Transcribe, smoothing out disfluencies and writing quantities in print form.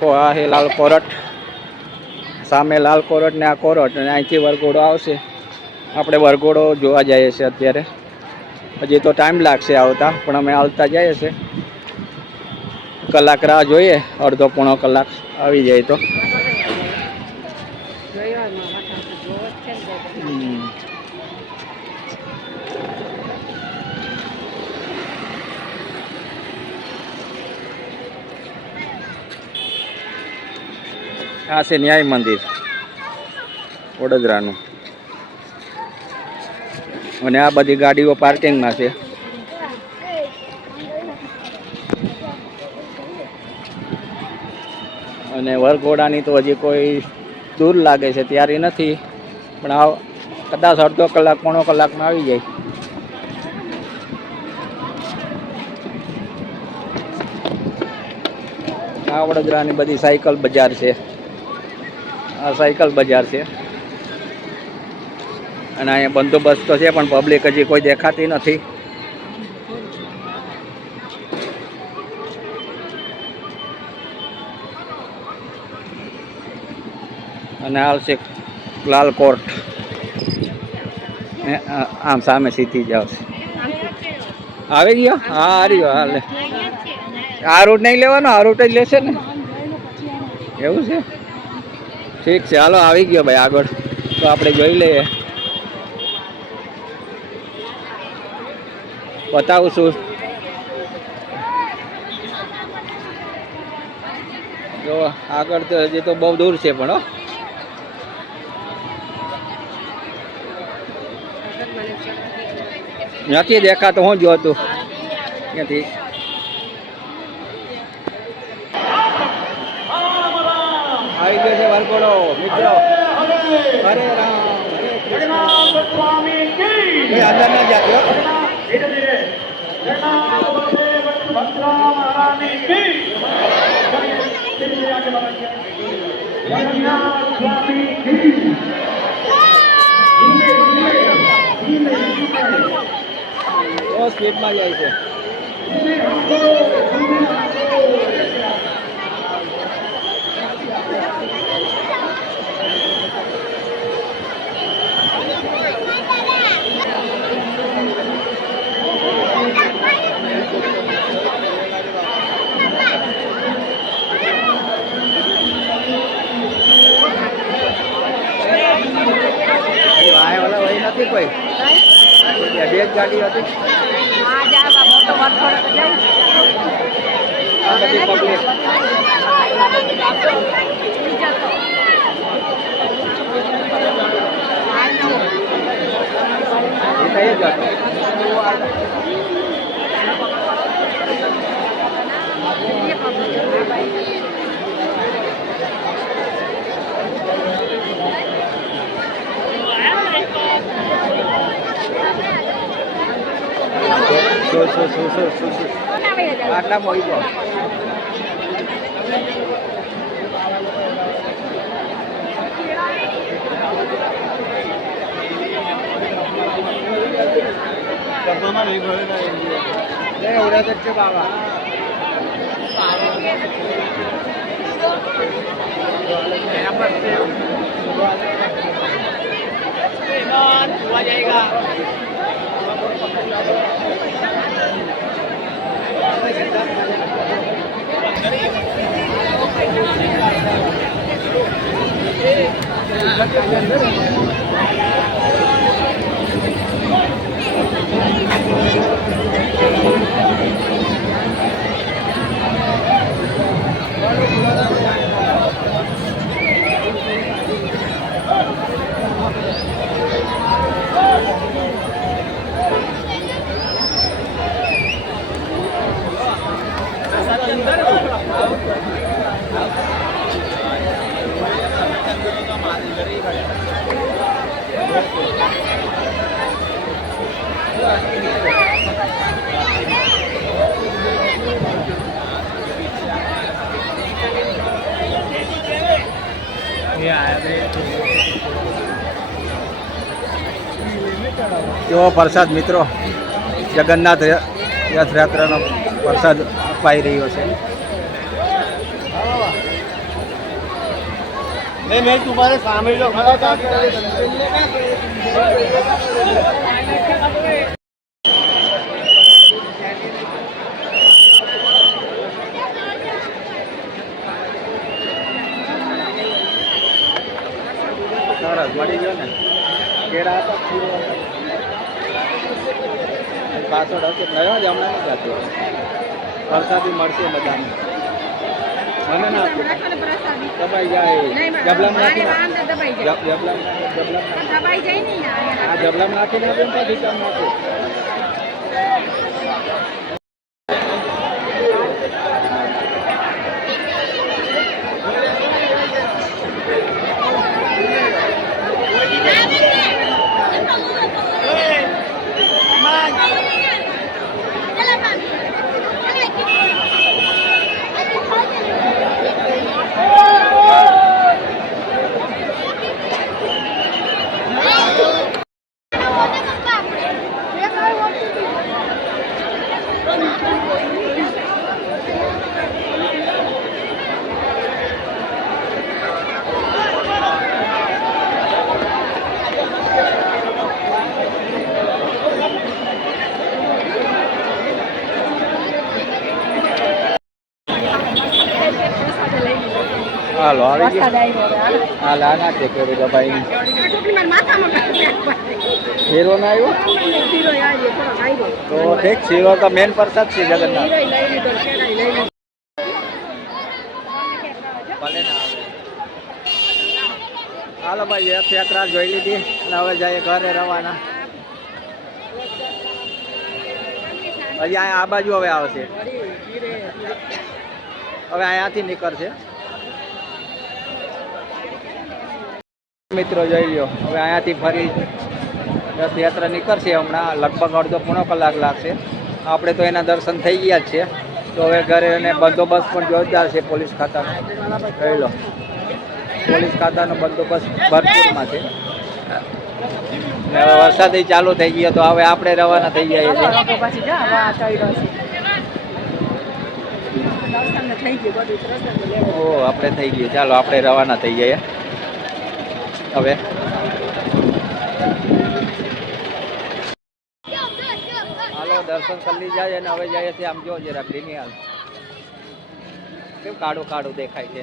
તો આ હે લાલ કોરટ, સામે લાલ કોરટ ને આ કોરટ, અને અહીંથી વરઘોડો આવશે. આપણે વરઘોડો જોવા જઈએ છીએ અત્યારે. હજી તો ટાઈમ લાગશે આવતા, પણ અમે આવતા જઈએ છીએ. કલાક રાહ જોઈએ, અડધો પોણો કલાક આવી જાય તો. આ છે ન્યાય મંદિર વડોદરાનું, અને આ બધી ગાડીઓ પાર્કિંગમાં છે. અને વરઘોડાની તો હજી કોઈ દૂર લાગે છે ત્યારે નથી, પણ આ કદાચ અડધો કલાક પોણો કલાકમાં આવી જાય. આ વડોદરાની બધી સાયકલ બજાર છે. આ સાયકલ બજાર છે, અને અહીંયા બંદોબસ્ત તો છે, પણ પબ્લિક હજી કોઈ દેખાતી નથી. અને આવશે લાલ કોર્ટ, આમ સામે સીધી જ આવશે. આવી ગયો? હા આવી ગયો. હાલે આ રૂટ નહીં લેવાનો, આ રૂટ જ લેશે ને? એવું છે? ઠીક છે, હાલો આવી ગયો ભાઈ આગળ, તો આપણે જોઈ લઈએ. બતાવું છું જો આગળ, તો હજી તો બહુ દૂર છે, પણ નથી દેખાતો. હું જોતું ત્યાંથી. આવી ગયો છે વરઘોડો મિત્રો. હરે રામ હરે કૃષ્ણ. અંદર ના જાતો. સ્પીડમાં જાય છે. નથી કોઈ બે જ ગાડી હતી. આ બધી પબ્લિક આટલા મોઈ ગયો. બાબા જો પ્રસાદ મિત્રો, જગન્નાથ રથયાત્રાનો પ્રસાદ અપાઈ રહ્યો છે. नहीं मैं तुम्हारे सामने जो खड़ा था સરસ મળી ગયો ને કેળા હતા પાછળ હશે નયો જ હમણાં નથી જતો વરસાદી મળશે બધાને મને ના આપો દબાઈ જાય જબલામ નાખીને આ જબલામ નાખીને આપે ને પછી કામ નાખે હાલો આવી ગયો હાલ આ નાખે પેલું દબાઈ હીરો ના આવ્યો તો ઠીક શીરો તો મેન પ્રસાદ છે જગન્નાથ ભલે ના આવે હાલો ભાઈ રથયાત્રા જોઈ લીધી અને હવે જઈએ ઘરે રવાના હજી આ બાજુ હવે આવશે હવે અહીંયાથી નીકળશે મિત્રો જોઈ લો હવે અહીંયાથી ફરી રથયાત્રા નીકળશે હમણાં લગભગ અડધો પોણો કલાક લાગશે આપણે તો એના દર્શન થઈ ગયા જ છે તો હવે ઘરે અને બંદોબસ્ત પણ જોરદાર છે પોલીસ ખાતાનો જોઈ લો પોલીસ ખાતાનો બંદોબસ્ત ભરપૂરમાં છે ને હવે વરસાદ ચાલુ થઈ ગયો તો હવે આપણે રવાના થઈ જઈએ છીએ ઓ આપણે થઈ ગયું ચાલો આપણે રવાના થઈ જઈએ હવે હાલો દર્શન કરી જાય અને હવે જઈએ છીએ આમ જો જરા ગ્રીની હાલ કેવું કાળું કાળું દેખાય છે